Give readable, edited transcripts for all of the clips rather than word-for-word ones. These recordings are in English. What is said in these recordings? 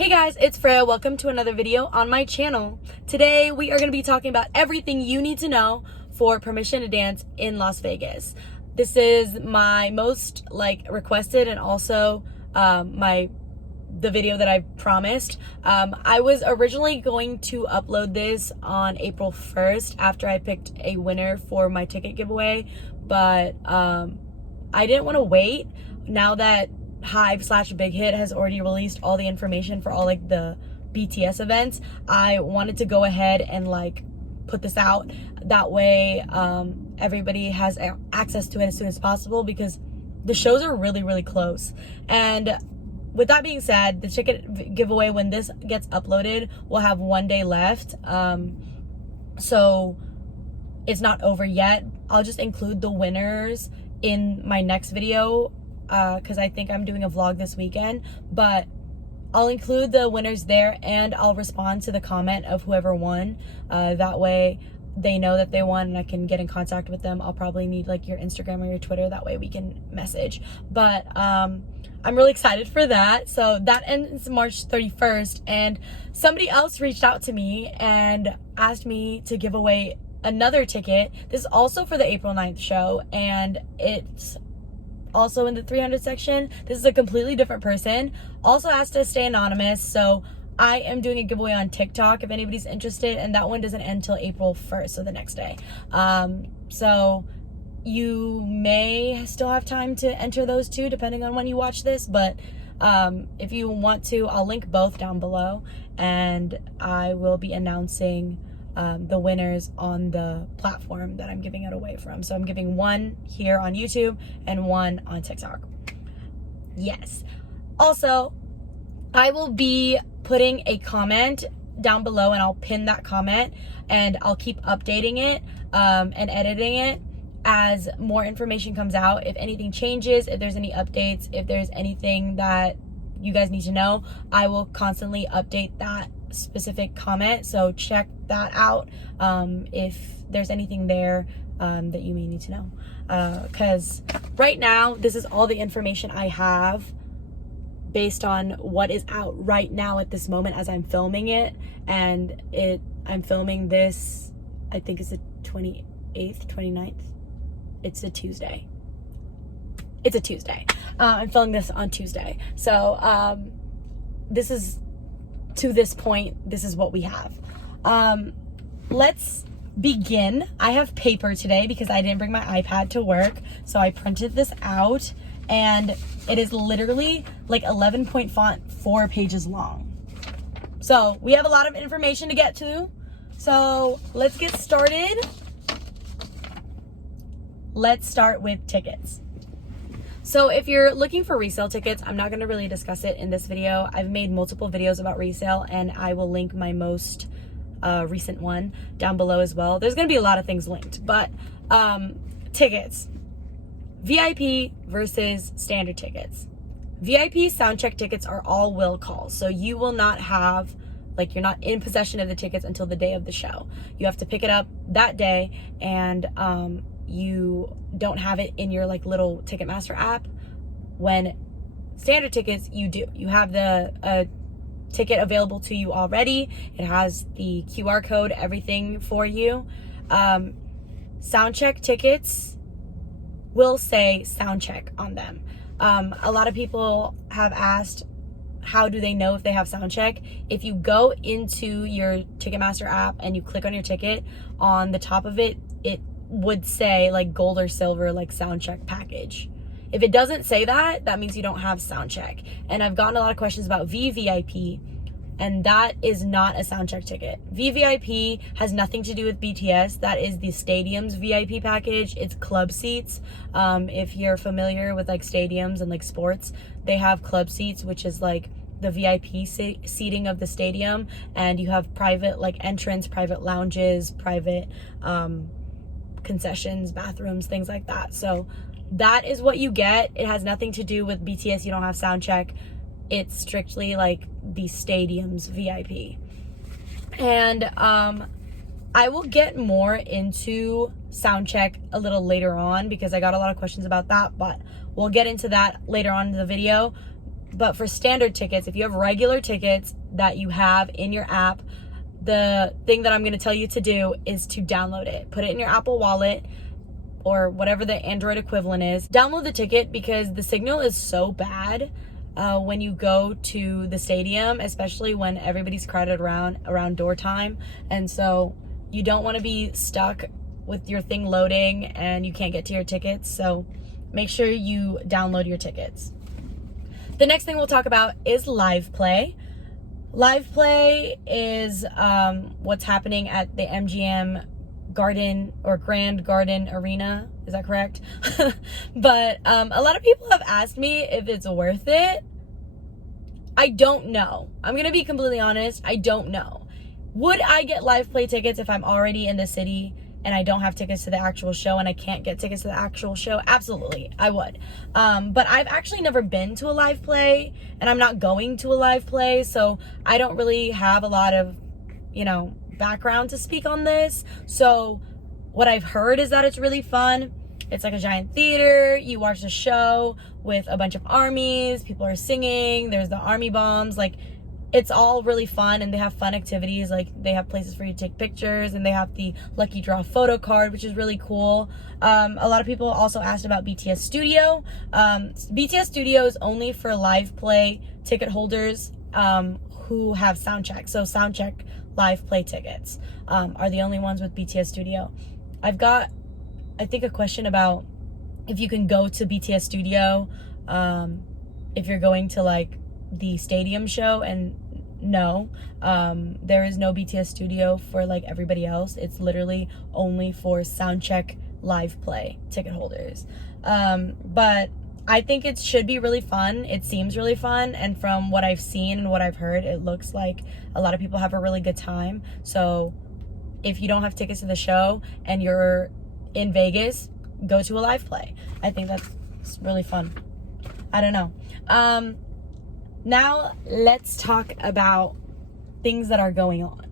Hey guys, it's Freya. Welcome to another video on my channel. Today we are going to be talking about everything you need to know for permission to dance in Las Vegas. This is my most requested and also the video that I promised. I was originally going to upload this on April 1st after I picked a winner for my ticket giveaway, but I didn't want to wait. Now that Hive/Big Hit has already released all the information for all the BTS events, I wanted to go ahead and put this out. That way everybody has access to it as soon as possible, because the shows are really close. And with that being said, the ticket giveaway, when this gets uploaded, will have 1 day left. So it's not over yet. I'll just include the winners in my next video, because I think I'm doing a vlog this weekend, but I'll include the winners there and I'll respond to the comment of whoever won. That way they know that they won and I can get in contact with them. I'll probably need your Instagram or your Twitter. That way we can message. But I'm really excited for that. So that ends March 31st, and somebody else reached out to me and asked me to give away another ticket. This is also for the April 9th show, and it's also in the 300 section. This is a completely different person. Also asked to stay anonymous, so I am doing a giveaway on TikTok if anybody's interested, and that one doesn't end until April 1st, so the next day. So you may still have time to enter those two depending on when you watch this, but if you want to, I'll link both down below, and I will be announcing the winners on the platform that I'm giving it away from. So I'm giving one here on YouTube and one on TikTok. Yes. Also, I will be putting a comment down below, and I'll pin that comment, and I'll keep updating it and editing it as more information comes out. If anything changes, if there's any updates, if there's anything that you guys need to know, I will constantly update that specific comment. So check that out if there's anything there that you may need to know, because right now this is all the information I have based on what is out right now at this moment as I'm filming it. And I'm filming this, I think it's the 28th, 29th. It's a Tuesday. I'm filming this on Tuesday. So this is, to this point, this is what we have. Let's begin. I have paper today because I didn't bring my iPad to work, so I printed this out, and it is literally 11-point font, 4 pages long. So we have a lot of information to get to, so let's get started. Let's start with tickets. So if you're looking for resale tickets, I'm not going to really discuss it in this video. I've made multiple videos about resale, and I will link my most recent one down below as well. There's going to be a lot of things linked, but tickets. VIP versus standard tickets. VIP Soundcheck tickets are all will calls, so you will not have, you're not in possession of the tickets until the day of the show. You have to pick it up that day, and you don't have it in your little Ticketmaster app. When standard tickets, you do. You have the ticket available to you already. It has the QR code, everything for you. Soundcheck tickets will say Soundcheck on them. A lot of people have asked, how do they know if they have Soundcheck? If you go into your Ticketmaster app and you click on your ticket, on the top of it, it would say gold or silver, Soundcheck package. If it doesn't say that, that means you don't have Soundcheck. And I've gotten a lot of questions about VVIP, and that is not a Soundcheck ticket. VVIP has nothing to do with BTS. That is the stadium's VIP package. It's club seats. If you're familiar with stadiums and sports, they have club seats, which is the VIP seating of the stadium, and you have private entrance, private lounges, private concessions, bathrooms, things like that. So that is what you get. It has nothing to do with BTS. You don't have Soundcheck. It's strictly the stadium's VIP. And I will get more into Soundcheck a little later on, because I got a lot of questions about that, but we'll get into that later on in the video. But for standard tickets, if you have regular tickets that you have in your app, the thing that I'm going to tell you to do is to download it. Put it in your Apple Wallet or whatever the Android equivalent is. Download the ticket because the signal is so bad when you go to the stadium, especially when everybody's crowded around door time. And so you don't want to be stuck with your thing loading and you can't get to your tickets. So make sure you download your tickets. The next thing we'll talk about is live play. Live play is what's happening at the MGM Garden or Grand Garden Arena. Is that correct? But a lot of people have asked me if it's worth it. I don't know. I'm going to be completely honest. I don't know. Would I get live play tickets if I'm already in the city and I don't have tickets to the actual show and I can't get tickets to the actual show? Absolutely, I would. But I've actually never been to a live play and I'm not going to a live play, so I don't really have a lot of, background to speak on this. So what I've heard is that it's really fun. It's like a giant theater. You watch the show with a bunch of armies. People are singing. There's the army bombs. Like, it's all really fun, and they have fun activities. Like, they have places for you to take pictures, and they have the lucky draw photo card, which is really cool. A lot of people also asked about BTS Studio. BTS Studio is only for live play ticket holders who have Soundcheck. So Soundcheck live play tickets are the only ones with BTS Studio. I've got, I think, a question about if you can go to BTS Studio if you're going to like the stadium show, and no, there is no BTS Studio for like everybody else. It's literally only for Soundcheck live play ticket holders. But I think it should be really fun. It seems really fun, and from what I've seen and what I've heard, it looks like a lot of people have a really good time. So if you don't have tickets to the show and you're in Vegas, go to a live play. I think that's really fun. I don't know. Now let's talk about things that are going on.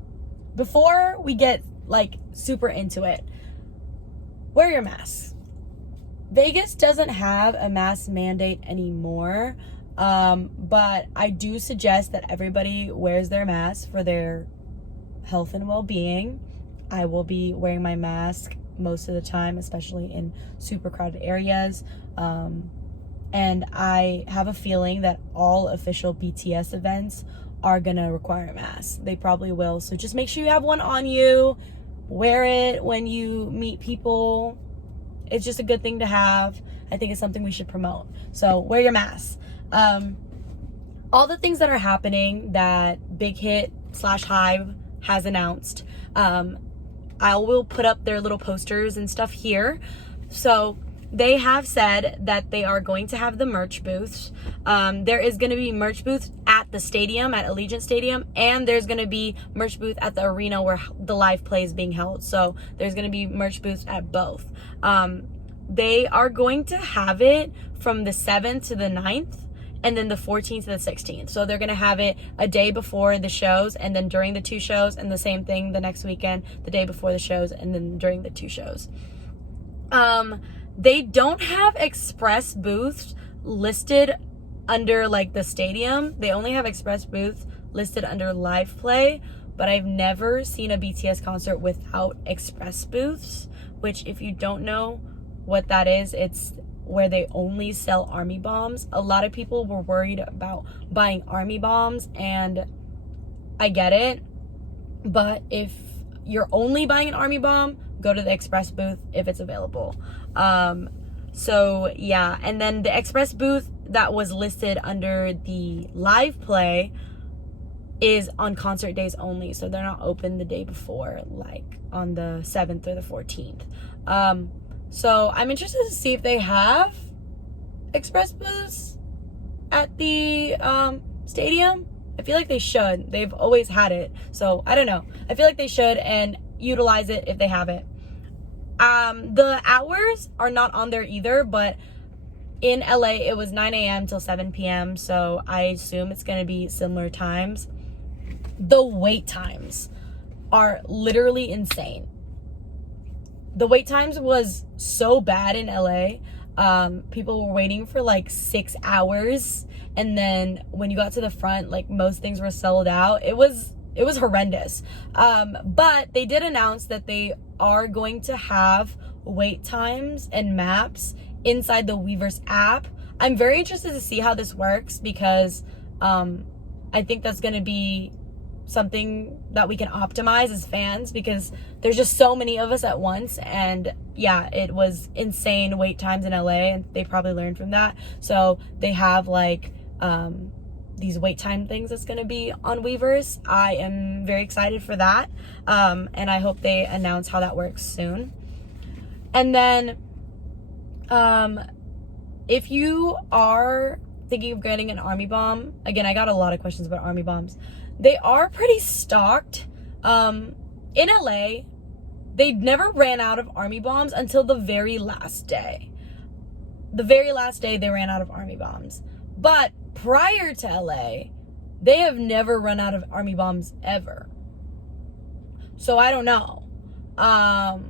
Before we get like super into it, wear your mask. Vegas doesn't have a mask mandate anymore, but I do suggest that everybody wears their mask for their health and well-being. I will be wearing my mask most of the time, especially in super crowded areas. And I have a feeling that all official BTS events are gonna require masks. They probably will. So just make sure you have one on you. Wear it when you meet people. It's just a good thing to have. I think it's something we should promote. So wear your mask. All the things that are happening that Big Hit / Hive has announced, I will put up their little posters and stuff here. So they have said that they are going to have the merch booths. There is going to be merch booths at the stadium, at Allegiant Stadium, and there's going to be merch booth at the arena where the live play is being held. So there's going to be merch booths at both. They are going to have it from the 7th to the 9th, and then the 14th to the 16th. So they're going to have it a day before the shows, and then during the two shows, and the same thing the next weekend, the day before the shows, and then during the two shows. They don't have express booths listed under like the stadium. They only have express booths listed under live play, but I've never seen a BTS concert without express booths, which if you don't know what that is, it's where they only sell army bombs. A lot of people were worried about buying army bombs, and I get it, but if you're only buying an army bomb, go to the express booth if it's available. So yeah, and then the express booth that was listed under the live play is on concert days only, so they're not open the day before, like on the 7th or the 14th. So I'm interested to see if they have express booths at the stadium. I feel like they should. They've always had it, so I don't know. I feel like they should and utilize it if they have it. The hours are not on there either, but in LA it was 9 a.m. till 7 p.m. so I assume it's going to be similar times. The wait times are literally insane. The wait times was so bad in LA. People were waiting for like 6 hours, and then when you got to the front, like most things were sold out. It was horrendous. But they did announce that they are going to have wait times and maps inside the Weverse app. I'm very interested to see how this works, because I think that's going to be something that we can optimize as fans, because there's just so many of us at once. And yeah, it was insane wait times in LA, and they probably learned from that. So they have like these wait time things that's going to be on Weverse. I am very excited for that, and I hope they announce how that works soon. And then if you are thinking of getting an army bomb, again, I got a lot of questions about army bombs. They are pretty stocked. In LA, they never ran out of army bombs until the very last day. The very last day they ran out of army bombs. But prior to LA, they have never run out of army bombs ever. So I don't know. I've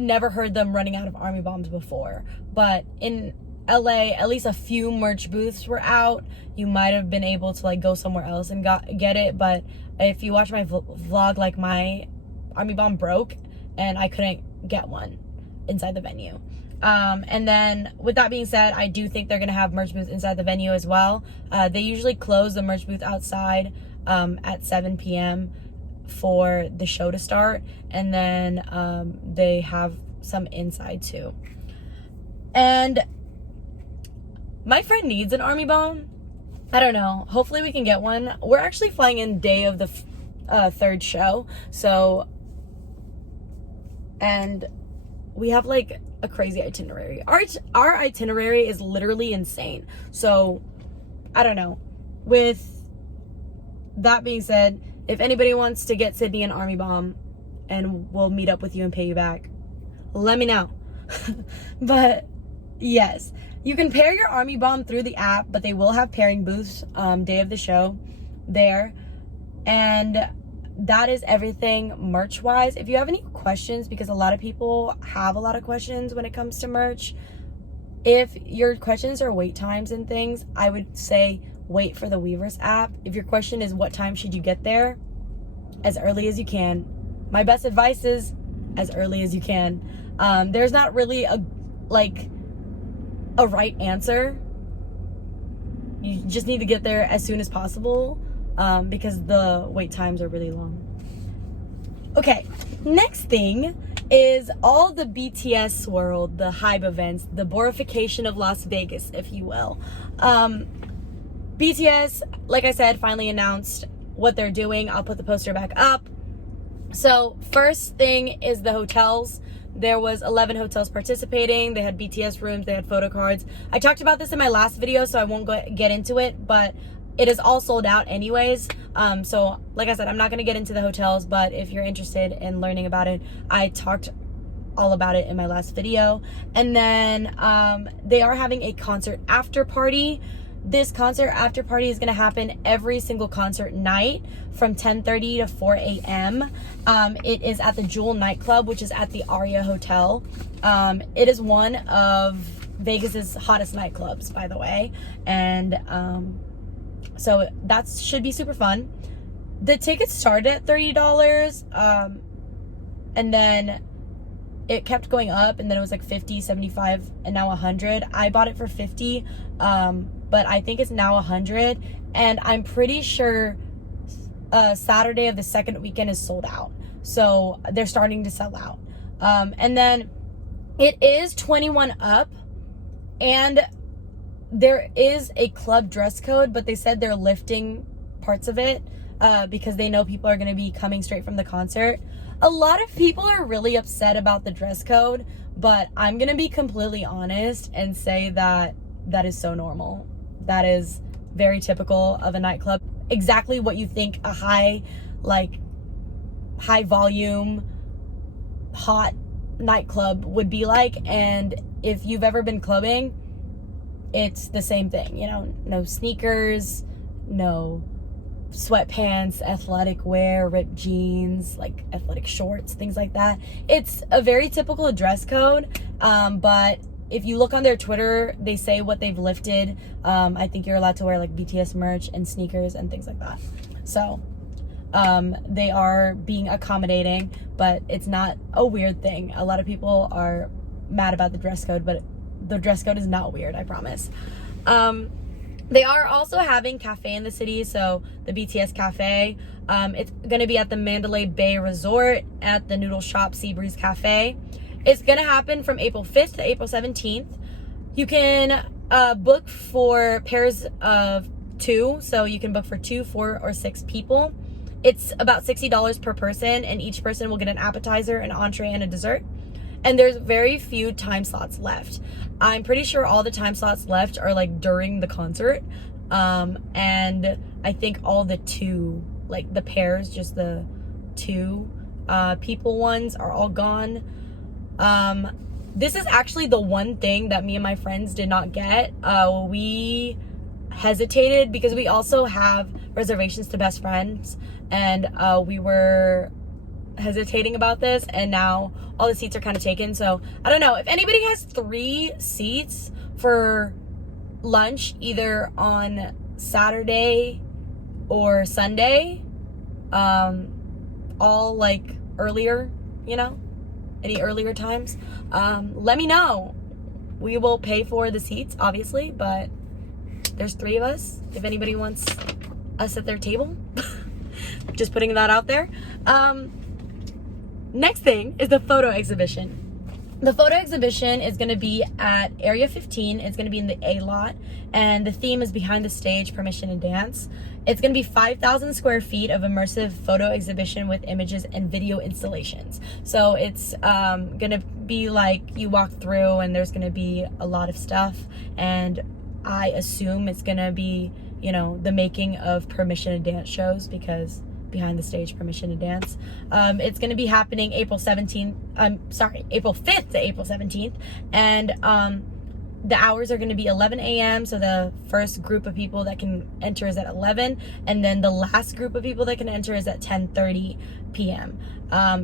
never heard them running out of army bombs before. But in LA, at least a few merch booths were out. You might have been able to like go somewhere else and get it. But if you watch my vlog, like my army bomb broke and I couldn't get one inside the venue. And then with that being said, I do think they're going to have merch booths inside the venue as well. They usually close the merch booth outside at 7 p.m. for the show to start. And then they have some inside too. And my friend needs an army bomb. I don't know. Hopefully we can get one. We're actually flying in day of the third show. So, and we have like a crazy itinerary. Our itinerary is literally insane. So, I don't know. With that being said, if anybody wants to get Sydney an army bomb and we'll meet up with you and pay you back, let me know. But yes, you can pair your army bomb through the app, but they will have pairing booths day of the show there. And that is everything merch wise. If you have any questions, because a lot of people have a lot of questions when it comes to merch, if your questions are wait times and things, I would say wait for the Weverse app. If your question is what time should you get there, as early as you can. My best advice is as early as you can. There's not really a right answer. You just need to get there as soon as possible, because the wait times are really long. Okay, next thing is all the BTS swirl, the hype events, the borification of Las Vegas, if you will. BTS, like I said, finally announced what they're doing. I'll put the poster back up. So first thing is the hotels. There was 11 hotels participating. They had BTS rooms, they had photo cards. I talked about this in my last video, so I won't get into it, but it is all sold out anyways. So like I said, I'm not going to get into the hotels, but if you're interested in learning about it, I talked all about it in my last video. And then they are having a concert after party. This concert after party is going to happen every single concert night from 10:30 to 4 a.m. It is at the Jewel nightclub, which is at the Aria Hotel. It is one of Vegas's hottest nightclubs, by the way. And so that should be super fun. The tickets started at $30, and then it kept going up, and then it was like 50, 75, and now 100. I bought it for 50, but I think it's now 100, and I'm pretty sure Saturday of the second weekend is sold out. So they're starting to sell out. And then it is 21 up, and there is a club dress code, but they said they're lifting parts of it because they know people are going to be coming straight from the concert. A lot of people are really upset about the dress code, but I'm going to be completely honest and say that that is so normal. That is very typical of a nightclub. Exactly what you think a high volume, hot nightclub would be like. And if you've ever been clubbing, it's the same thing, you know, no sneakers, no sweatpants, athletic wear, ripped jeans, like athletic shorts, things like that. It's a very typical dress code, but if you look on their Twitter, they say what they've lifted. I think you're allowed to wear like BTS merch and sneakers and things like that. So they are being accommodating, but it's not a weird thing. A lot of people are mad about the dress code, but the dress code is not weird, I promise. They are also having cafe in the city, so the BTS cafe. It's going to be at the Mandalay Bay Resort at the Noodle Shop Seabreeze Cafe. It's going to happen from April 5th to April 17th. You can book for pairs of 2, so you can book for 2, 4, or 6 people. It's about $60 per person, and each person will get an appetizer, an entree, and a dessert. And there's very few time slots left. I'm pretty sure all the time slots left are like during the concert. And I think all the 2, like the pairs, just the 2 people ones are all gone. This is actually the one thing that me and my friends did not get. We hesitated because we also have reservations to best friends, and we were hesitating about this, and now all the seats are kind of taken. So I don't know if anybody has 3 seats for lunch either on Saturday or Sunday, all like earlier, you know, any earlier times, let me know. We will pay for the seats, obviously, but there's 3 of us if anybody wants us at their table. Just putting that out there. Next thing is the photo exhibition. The photo exhibition is going to be at Area 15. It's going to be in the A lot, and the theme is Behind the Stage, Permission to Dance. It's going to be 5,000 square feet of immersive photo exhibition with images and video installations. So it's going to be like you walk through and there's going to be a lot of stuff, and I assume it's going to be, you know, the making of Permission to Dance shows, because Behind the Stage, Permission to Dance. It's going to be happening April 5th to April 17th. And the hours are going to be 11 a.m. So the first group of people that can enter is at 11. And then the last group of people that can enter is at 10:30 p.m.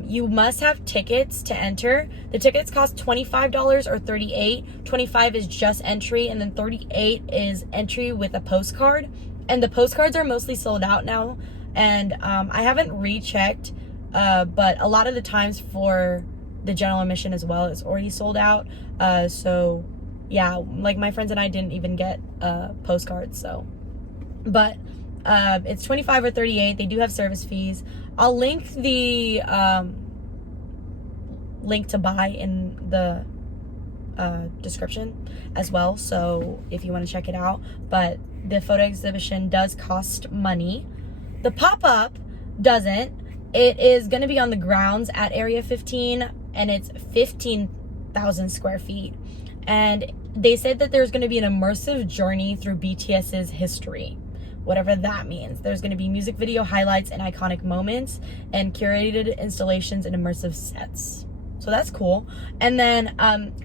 You must have tickets to enter. The tickets cost $25 or $38. $25 is just entry, and then $38 is entry with a postcard. And the postcards are mostly sold out now. And I haven't rechecked, but a lot of the times for the general admission as well, it's already sold out. So yeah, like my friends and I didn't even get postcards. So, but it's $25 or $38. They do have service fees. I'll link the link to buy in the description as well, so if you want to check it out. But the photo exhibition does cost money. The pop-up doesn't. It is going to be on the grounds at Area 15, and it's 15,000 square feet. And they said that there's going to be an immersive journey through BTS's history, whatever that means. There's going to be music video highlights and iconic moments, and curated installations and immersive sets. So that's cool. And then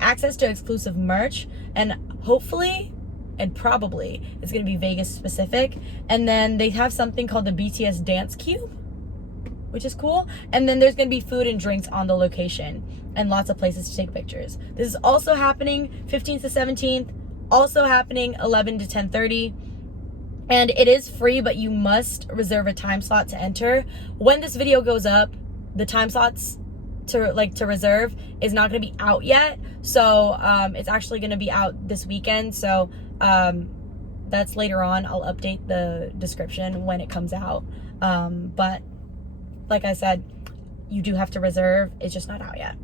access to exclusive merch, and hopefully and probably it's going to be Vegas specific. And then they have something called the BTS Dance Cube, which is cool. And then there's going to be food and drinks on the location and lots of places to take pictures. This is also happening 15th to 17th, also happening 11 to 10:30. And it is free, but you must reserve a time slot to enter. When this video goes up, the time slots to reserve is not going to be out yet. So it's actually going to be out this weekend. So that's later on. I'll update the description when it comes out. But like I said, you do have to reserve. It's just not out yet.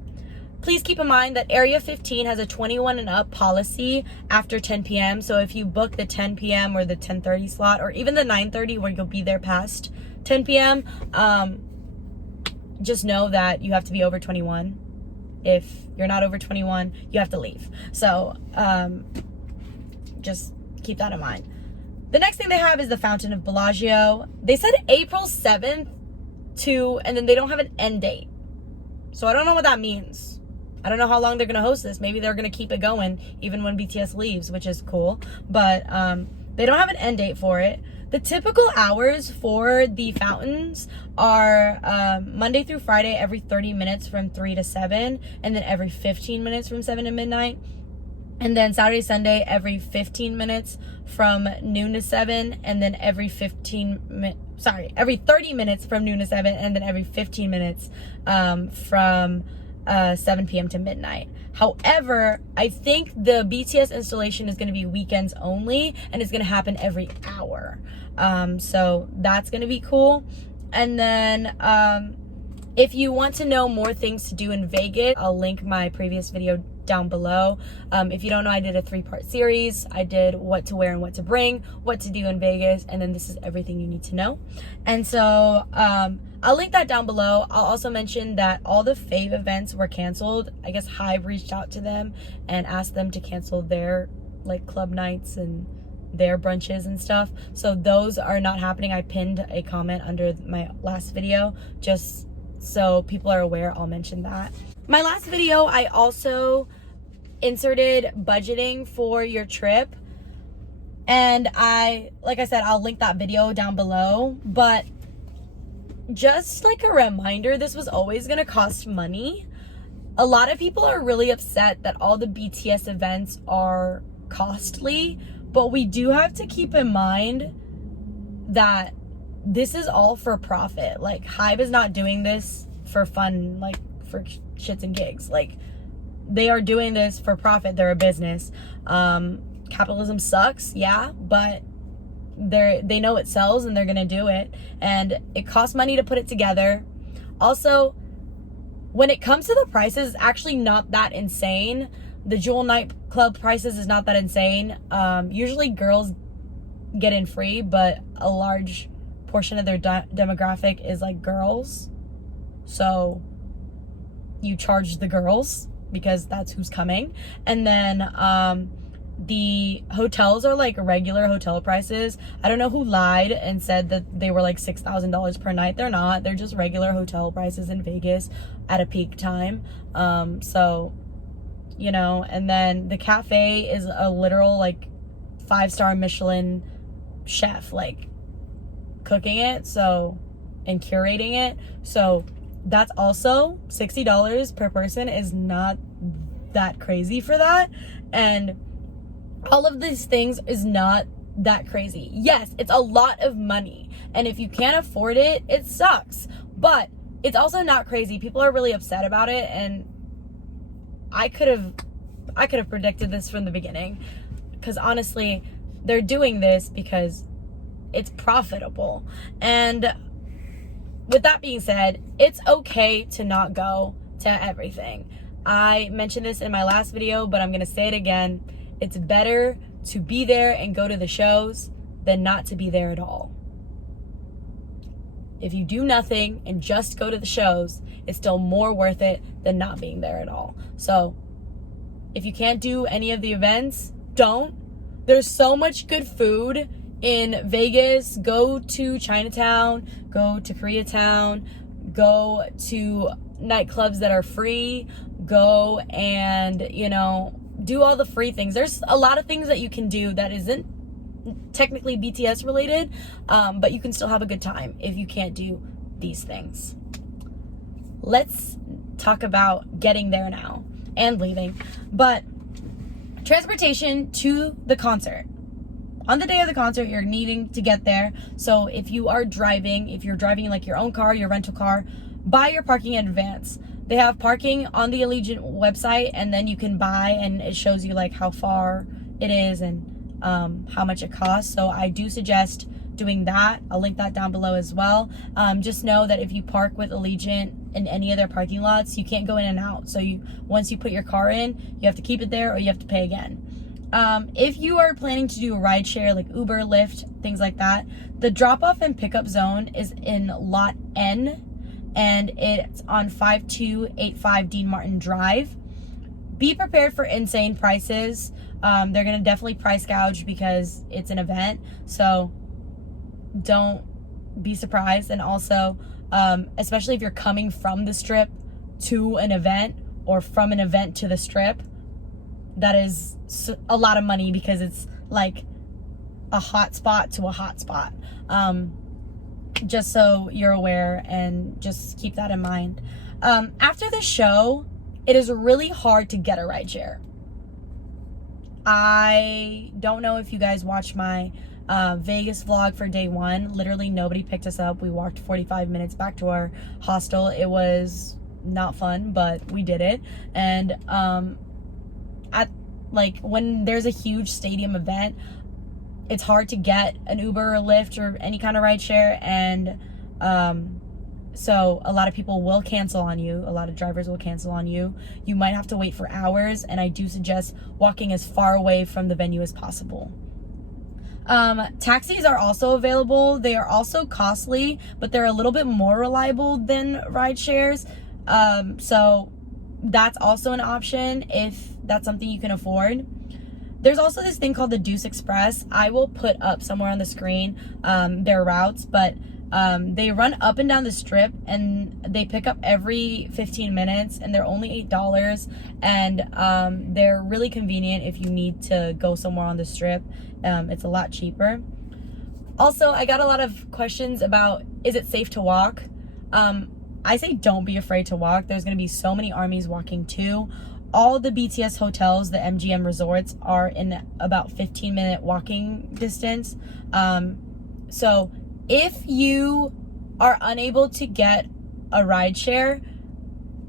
Please keep in mind that Area 15 has a 21 and up policy after 10 p.m. So if you book the 10 p.m. or the 10:30 slot, or even the 9:30 where you'll be there past 10 p.m., just know that you have to be over 21. If you're not over 21, you have to leave. So just keep that in mind. The next thing they have is the Fountain of Bellagio. They said April 7th and then they don't have an end date. So I don't know what that means. I don't know how long they're going to host this. Maybe they're going to keep it going even when BTS leaves, which is cool. But they don't have an end date for it. The typical hours for the fountains are Monday through Friday, every 30 minutes from 3 to 7, and then every 15 minutes from 7 to midnight. And then Saturday, Sunday, every 15 minutes from noon to 7, and then every 30 minutes from noon to 7, and then every 15 minutes from 7 p.m. to midnight. However, I think the BTS installation is going to be weekends only, and it's going to happen every hour. So that's going to be cool. And then if you want to know more things to do in Vegas, I'll link my previous video down below. If you don't know, I did a 3-part series. I did what to wear and what to bring, what to do in Vegas, and then this is everything you need to know. And so I'll link that down below. I'll also mention that all the fave events were canceled. I guess Hive reached out to them and asked them to cancel their like club nights and their brunches and stuff. So those are not happening. I pinned a comment under my last video just so people are aware. I'll mention that. My last video, I also inserted budgeting for your trip, and like I said, I'll link that video down below. But just like a reminder, this was always gonna cost money. A lot of people are really upset that all the BTS events are costly, but we do have to keep in mind that this is all for profit. Like, Hive is not doing this for fun, like for shits and gigs. Like, they are doing this for profit. They're a business. Capitalism sucks, yeah, but they know it sells and they're gonna do it, and it costs money to put it together. Also, when it comes to the prices, it's actually not that insane. The Jewel Night Club prices is not that insane. Usually girls get in free, but a large portion of their demographic is like girls, so you charge the girls because that's who's coming. And then the hotels are like regular hotel prices. I don't know who lied and said that they were like $6,000 per night. They're not. They're just regular hotel prices in Vegas at a peak time. So, you know, and then the cafe is a literal like 5-star Michelin chef, like cooking it, so, and curating it. So that's also $60 per person. Is not that crazy for that. And all of these things is not that crazy. Yes, it's a lot of money, and if you can't afford it, it sucks, but it's also not crazy. People are really upset about it, and I could have predicted this from the beginning, because honestly, they're doing this because it's profitable. And with that being said, it's okay to not go to everything. I mentioned this in my last video, but I'm gonna say it again. It's better to be there and go to the shows than not to be there at all. If you do nothing and just go to the shows, it's still more worth it than not being there at all. So if you can't do any of the events, don't. There's so much good food in Vegas. Go to Chinatown, go to Koreatown, go to nightclubs that are free, go and, you know, do all the free things. There's a lot of things that you can do that isn't technically BTS related, but you can still have a good time if you can't do these things. Let's talk about getting there now and leaving. But transportation to the concert. On the day of the concert, you're needing to get there. So if you're driving like your own car, your rental car, buy your parking in advance. They have parking on the Allegiant website, and then you can buy, and it shows you like how far it is and how much it costs. So I do suggest doing that. I'll link that down below as well. Just know that if you park with Allegiant in any of their parking lots, you can't go in and out. So once you put your car in, you have to keep it there or you have to pay again. If you are planning to do a ride share like Uber, Lyft, things like that, the drop-off and pickup zone is in Lot N, and it's on 5285 Dean Martin Drive. Be prepared for insane prices. They're going to definitely price gouge because it's an event, so don't be surprised. And also, especially if you're coming from the strip to an event or from an event to the strip, that is a lot of money because it's like a hot spot to a hot spot. Just so you're aware, and just keep that in mind. After the show, it is really hard to get a rideshare. I don't know if you guys watched my Vegas vlog for day one. Literally nobody picked us up. We walked 45 minutes back to our hostel. It was not fun, but we did it. And at like when there's a huge stadium event, it's hard to get an Uber or Lyft or any kind of ride share, and so a lot of people will cancel on you. A lot of drivers will cancel on you. You might have to wait for hours, and I do suggest walking as far away from the venue as possible. Taxis are also available. They are also costly, but they're a little bit more reliable than ride shares. So that's also an option if that's something you can afford. There's also this thing called the Deuce Express. I will put up somewhere on the screen their routes, but they run up and down the strip, and they pick up every 15 minutes, and they're only $8, and they're really convenient if you need to go somewhere on the strip. It's a lot cheaper. Also, I got a lot of questions about, is it safe to walk? I say don't be afraid to walk. There's going to be so many armies walking too. All the BTS hotels, the MGM resorts, are in about 15-minute walking distance. So if you are unable to get a ride share,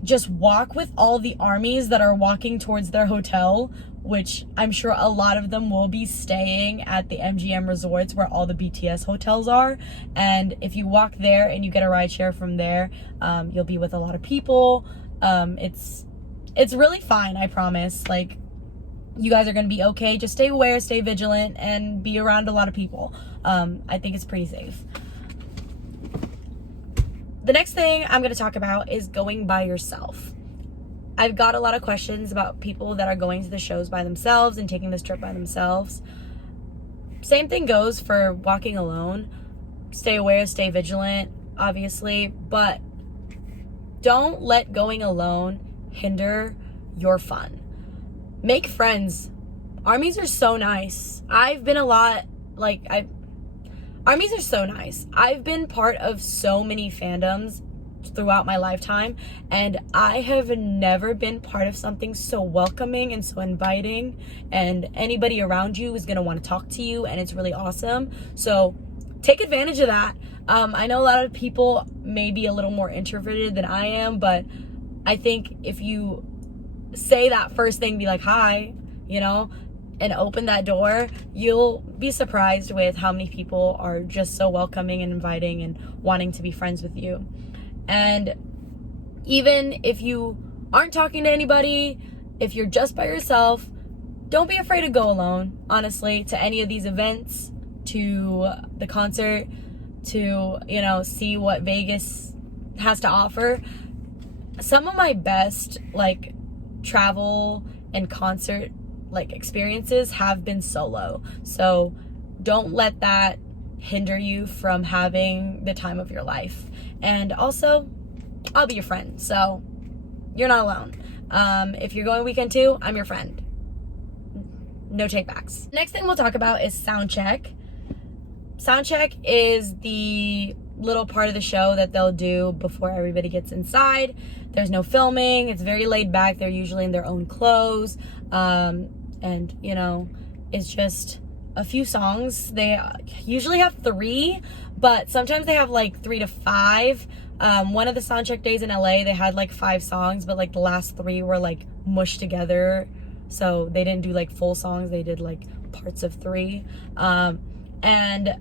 just walk with all the armies that are walking towards their hotel, which I'm sure a lot of them will be staying at the MGM resorts where all the BTS hotels are. And if you walk there and you get a ride share from there, you'll be with a lot of people. It's really fine, I promise. Like, you guys are going to be okay. Just stay aware, stay vigilant, and be around a lot of people. I think it's pretty safe. The next thing I'm going to talk about is going by yourself. I've got a lot of questions about people that are going to the shows by themselves and taking this trip by themselves. Same thing goes for walking alone. Stay aware, stay vigilant, obviously, but don't let going alone hinder your fun. Make friends. Armies are so nice. Armies are so nice. I've been part of so many fandoms throughout my lifetime, and I have never been part of something so welcoming and so inviting, and anybody around you is going to want to talk to you, and it's really awesome. So take advantage of that. I know a lot of people may be a little more introverted than I am, but I think if you say that first thing, be like, hi, and open that door, you'll be surprised with how many people are just so welcoming and inviting and wanting to be friends with you. And even if you aren't talking to anybody, if you're just by yourself, don't be afraid to go alone, honestly, to any of these events, to the concert, to, see what Vegas has to offer. Some of my best, travel and concert, experiences have been solo. So don't let that hinder you from having the time of your life. And also, I'll be your friend, so you're not alone. If you're going weekend 2, I'm your friend. No takebacks. Next thing we'll talk about is Soundcheck. Soundcheck is the little part of the show that they'll do before everybody gets inside. There's no filming. It's very laid back. They're usually in their own clothes. And, it's just a few songs. They usually have 3, but sometimes they have 3 to 5. One of the Soundcheck days in LA, they had 5 songs, but the last 3 were mushed together. So they didn't do full songs. They did parts of 3. And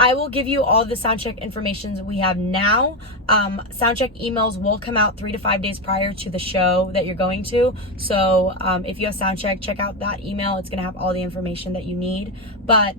I will give you all the Soundcheck information we have now. Soundcheck emails will come out 3 to 5 days prior to the show that you're going to. So if you have Soundcheck, check out that email. It's going to have all the information that you need. But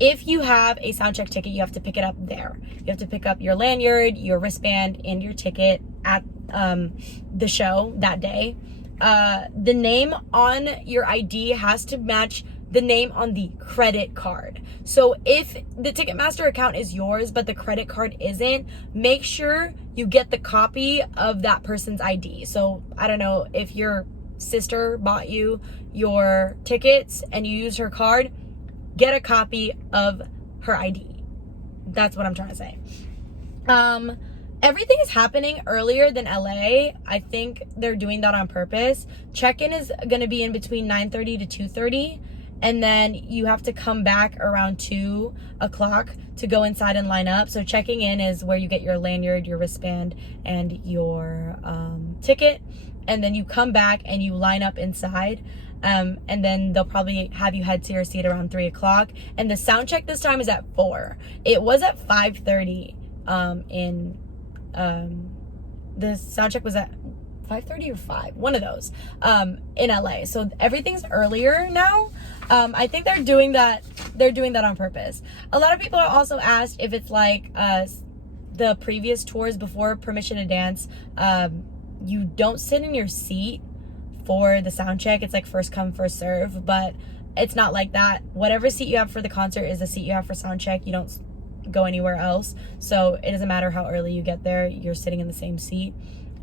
if you have a Soundcheck ticket, you have to pick it up there. You have to pick up your lanyard, your wristband, and your ticket at the show that day. The name on your ID has to match the name on the credit card. So if the Ticketmaster account is yours, but the credit card isn't, make sure you get the copy of that person's ID. So I don't know, if your sister bought you your tickets and you used her card, get a copy of her ID. That's what I'm trying to say. Everything is happening earlier than LA. I think they're doing that on purpose. Check-in is going to be in between 9:30 to 2:30, and then you have to come back around 2 o'clock to go inside and line up. So checking in is where you get your lanyard, your wristband, and your ticket, and then you come back and you line up inside. And then they'll probably have you head to your seat around 3 o'clock. And the sound check this time is at 4. It was at 5:30 the sound check was at 5:30 or 5, one of those, in LA. So everything's earlier now. I think they're doing that on purpose. A lot of people are also asked if it's like the previous tours before Permission to Dance. You don't sit in your seat for the sound check. It's like first come, first serve, but it's not like that. Whatever seat you have for the concert is the seat you have for sound check. You don't go anywhere else, so it doesn't matter how early you get there, you're sitting in the same seat.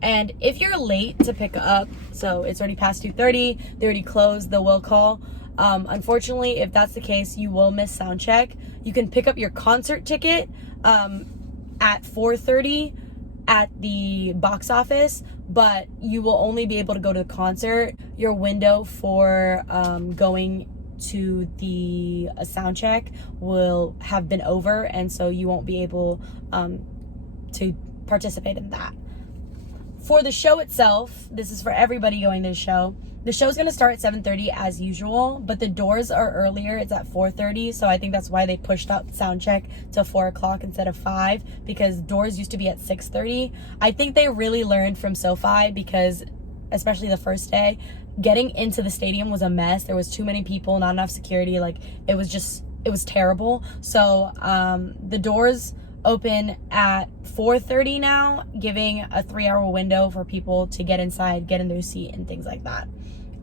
And if you're late to pick up, so it's already past 2:30, they already closed the will call, unfortunately, if that's the case, you will miss sound check. You can pick up your concert ticket at 4:30 at the box office, but you will only be able to go to the concert. Your window for going to the sound check will have been over, and so you won't be able to participate in that. For the show itself, this is for everybody going to the show. The show's going to start at 7:30 as usual, but the doors are earlier. It's at 4:30, so I think that's why they pushed up sound check to 4 o'clock instead of 5, because doors used to be at 6:30. I think they really learned from SoFi, because especially the first day, getting into the stadium was a mess. There was too many people, not enough security. Like, it was terrible. So the doors open at 4:30 now, giving a 3-hour window for people to get inside, get in their seat, and things like that.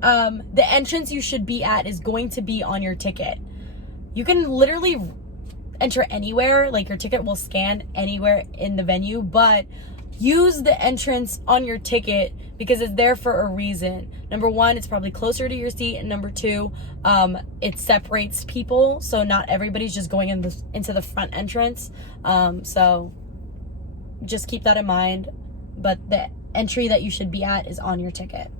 The entrance you should be at is going to be on your ticket. You can literally enter anywhere, like your ticket will scan anywhere in the venue, but use the entrance on your ticket because it's there for a reason. Number one, it's probably closer to your seat, and number two, it separates people, so not everybody's just going into the front entrance. So just keep that in mind, but the entry that you should be at is on your ticket.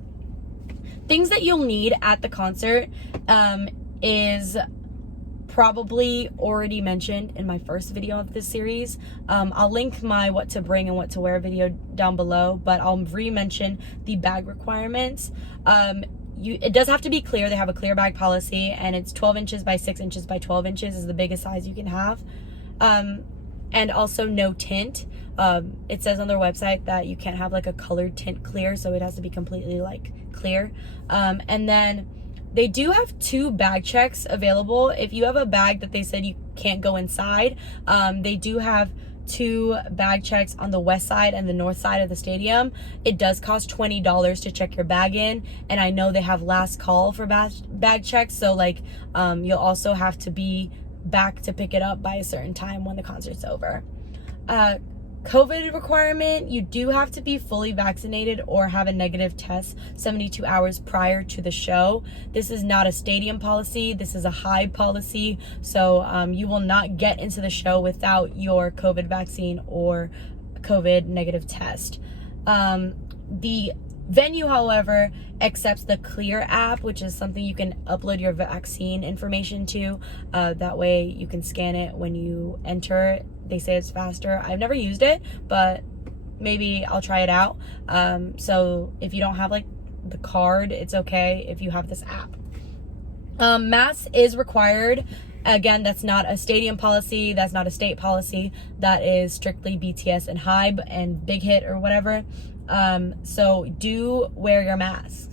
Things that you'll need at the concert is probably already mentioned in my first video of this series. I'll link my what to bring and what to wear video down below, but I'll re-mention the bag requirements. It does have to be clear. They have a clear bag policy, and it's 12 inches by 6 inches by 12 inches is the biggest size you can have. And also no tint. It says on their website that you can't have like a colored tint clear, so it has to be completely like clear. And then they do have 2 bag checks available. If you have a bag that they said you can't go inside, they do have 2 bag checks on the west side and the north side of the stadium. It does cost $20 to check your bag in, and I know they have last call for bag checks, so like you'll also have to be back to pick it up by a certain time when the concert's over. COVID requirement, you do have to be fully vaccinated or have a negative test 72 hours prior to the show. This is not a stadium policy. This is a HIVE policy. So you will not get into the show without your COVID vaccine or COVID negative test. The venue, however, accepts the Clear app, which is something you can upload your vaccine information to. That way you can scan it when you enter. They say it's faster. I've never used it, but maybe I'll try it out. So if you don't have like the card, it's okay if you have this app. Mask is required. Again, that's not a stadium policy. That's not a state policy. That is strictly BTS and HIVE and Big Hit or whatever. So do wear your mask.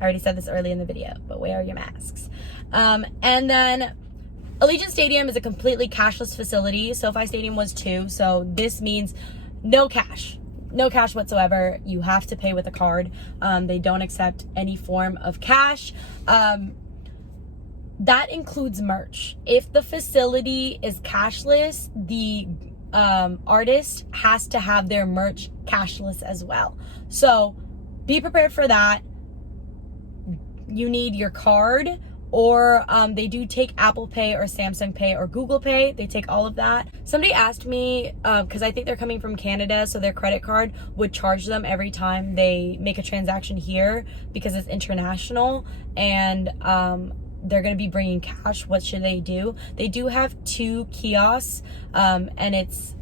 I already said this early in the video, but wear your masks. And then Allegiant Stadium is a completely cashless facility. SoFi Stadium was too. So this means no cash whatsoever. You have to pay with a card. They don't accept any form of cash. That includes merch. If the facility is cashless, the artist has to have their merch cashless as well. So be prepared for that. You need your card or they do take Apple Pay or Samsung Pay or Google Pay. They take all of that. Somebody asked me, because I think they're coming from Canada, so their credit card would charge them every time they make a transaction here because it's international, and they're going to be bringing cash. What should they do? They do have 2 kiosks, and it's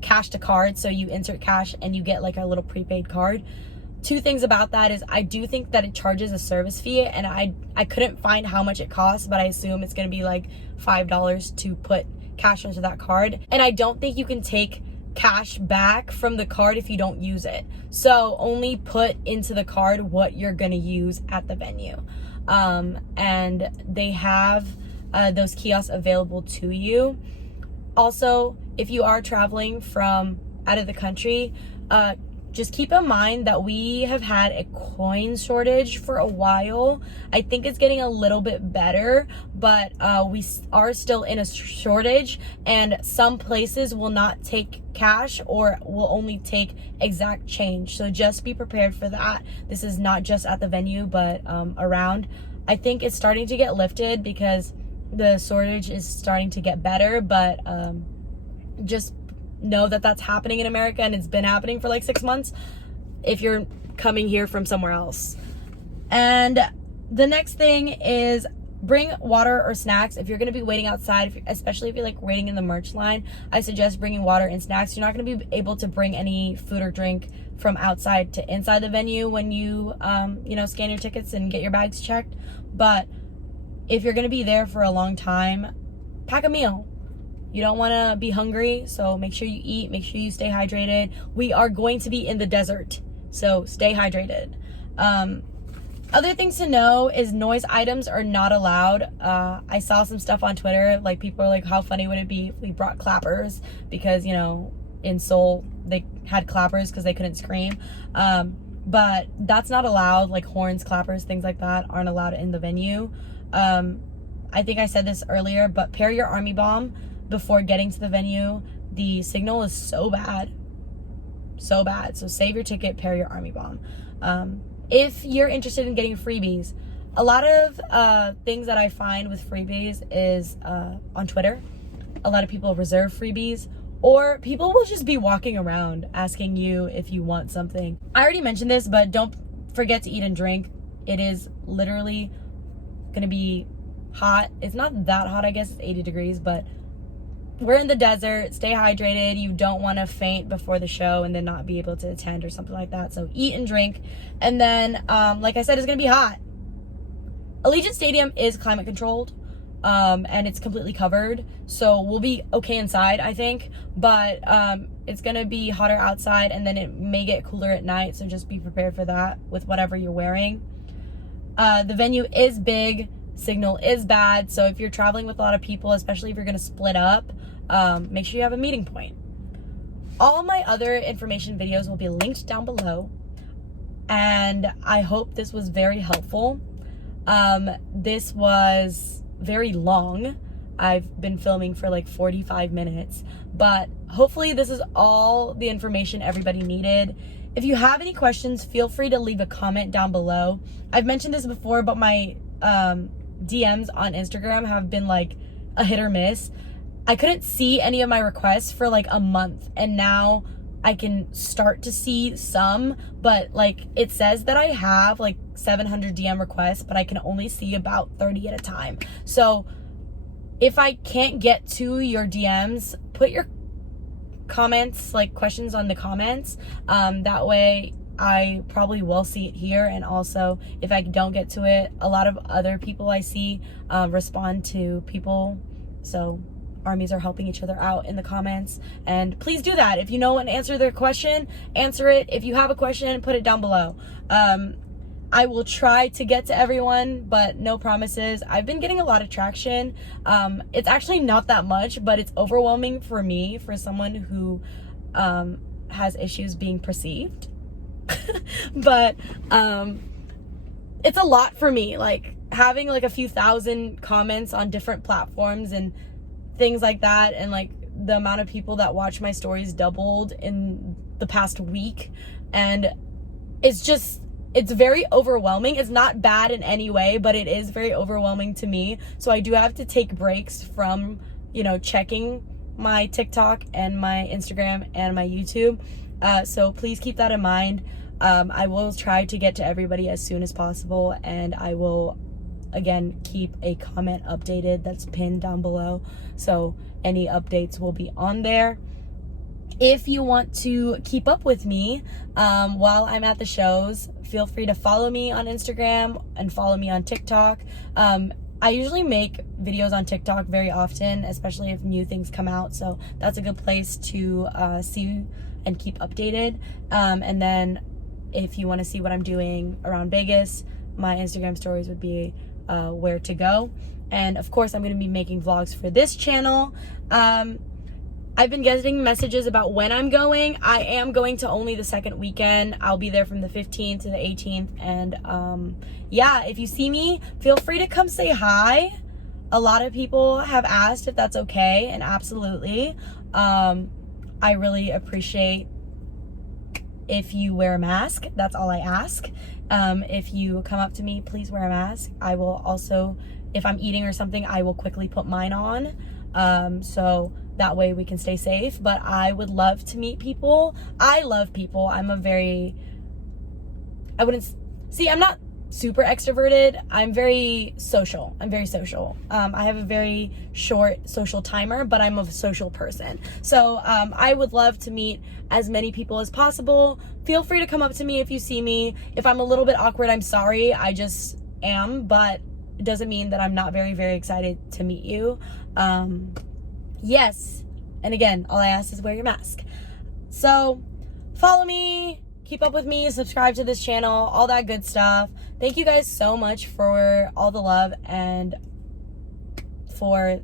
cash to card, so you insert cash and you get like a little prepaid card. 2 things about that is I do think that it charges a service fee, and I couldn't find how much it costs, but I assume it's going to be like $5 to put cash onto that card. And I don't think you can take cash back from the card if you don't use it. So only put into the card what you're going to use at the venue. And they have those kiosks available to you. Also, if you are traveling from out of the country, just keep in mind that we have had a coin shortage for a while. I think it's getting a little bit better, but we are still in a shortage, and some places will not take cash or will only take exact change. So just be prepared for that. This is not just at the venue, but around. I think it's starting to get lifted because the shortage is starting to get better, but just know that that's happening in America, and it's been happening for like 6 months if you're coming here from somewhere else. And the next thing is bring water or snacks. If you're going to be waiting outside, especially if you're like waiting in the merch line, I suggest bringing water and snacks. You're not going to be able to bring any food or drink from outside to inside the venue when you scan your tickets and get your bags checked. But if you're going to be there for a long time, pack a meal. You don't want to be hungry, so make sure you eat, make sure you stay hydrated. We are going to be in the desert, so stay hydrated. Other things to know is noise items are not allowed. I saw some stuff on Twitter, like people are like, how funny would it be if we brought clappers, because, in Seoul, they had clappers because they couldn't scream. But that's not allowed, like horns, clappers, things like that aren't allowed in the venue. I think I said this earlier, but pair your army bomb before getting to the venue. The signal is so bad. So save your ticket, pair your army bomb. If you're interested in getting freebies, a lot of things that I find with freebies is on Twitter. A lot of people reserve freebies, or people will just be walking around asking you if you want something. I already mentioned this, but don't forget to eat and drink. It is literally gonna be hot. It's not that hot, I guess it's 80 degrees, but we're in the desert. Stay hydrated. You don't want to faint before the show and then not be able to attend or something like that. So eat and drink. And then, like I said, it's going to be hot. Allegiant Stadium is climate controlled, and it's completely covered. So we'll be okay inside, I think. But it's going to be hotter outside, and then it may get cooler at night. So just be prepared for that with whatever you're wearing. The venue is big. Signal is bad, so if you're traveling with a lot of people, especially if you're going to split up, make sure you have a meeting point. All my other information videos will be linked down below, and I hope this was very helpful. This was very long. I've been filming for like 45 minutes, but hopefully this is all the information everybody needed. If you have any questions, feel free to leave a comment down below. I've mentioned this before, but my DMs on Instagram have been like a hit or miss. I couldn't see any of my requests for like a month, and now I can start to see some, but like it says that I have like 700 DM requests, but I can only see about 30 at a time. So if I can't get to your DMs, put your comments, like questions on the comments. That way I probably will see it here, and also if I don't get to it, a lot of other people I see respond to people, so armies are helping each other out in the comments. And please do that. If you know and answer their question, answer it. If you have a question, put it down below. I will try to get to everyone, but no promises. I've been getting a lot of traction. It's actually not that much, but it's overwhelming for me, for someone who has issues being perceived. But it's a lot for me, like having like a few thousand comments on different platforms and things like that, and like the amount of people that watch my stories doubled in the past week, and it's just it's very overwhelming. It's not bad in any way, but it is very overwhelming to me. So I do have to take breaks from, checking my TikTok and my Instagram and my YouTube. So please keep that in mind. I will try to get to everybody as soon as possible, and I will, again, keep a comment updated that's pinned down below. So any updates will be on there. If you want to keep up with me while I'm at the shows, feel free to follow me on Instagram and follow me on TikTok. I usually make videos on TikTok very often, especially if new things come out. So that's a good place to see and keep updated. And then if you want to see what I'm doing around Vegas, my Instagram stories would be where to go. And of course, I'm going to be making vlogs for this channel. I've been getting messages about when I'm going. I am going to only the second weekend. I'll be there from the 15th to the 18th. And yeah, if you see me, feel free to come say hi. A lot of people have asked if that's okay, and absolutely. I really appreciate if you wear a mask. That's all I ask. If you come up to me, please wear a mask. I will also, if I'm eating or something, I will quickly put mine on. So that way we can stay safe. But I would love to meet people. I love people. I'm not super extroverted. I'm very social. I have a very short social timer, but I'm a social person. So I would love to meet as many people as possible. Feel free to come up to me if you see me. If I'm a little bit awkward, I'm sorry. I just am, but it doesn't mean that I'm not very, very excited to meet you. Yes. And again, all I ask is wear your mask. So follow me, keep up with me, subscribe to this channel, all that good stuff. Thank you guys so much for all the love and for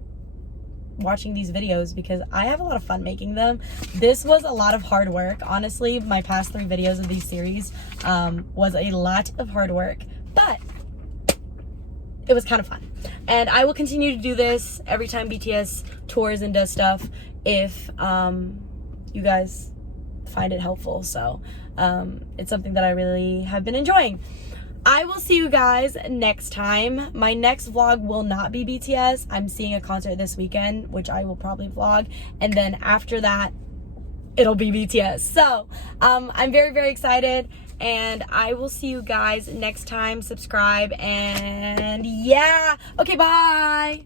watching these videos, because I have a lot of fun making them. This was a lot of hard work. Honestly, my past 3 videos of these series was a lot of hard work, but it was kind of fun. And I will continue to do this every time BTS tours and does stuff if you guys find it helpful. So it's something that I really have been enjoying. I will see you guys next time. My next vlog will not be BTS. I'm seeing a concert this weekend, which I will probably vlog. And then after that, it'll be BTS. So I'm very, very excited. And I will see you guys next time. Subscribe and yeah. Okay, bye.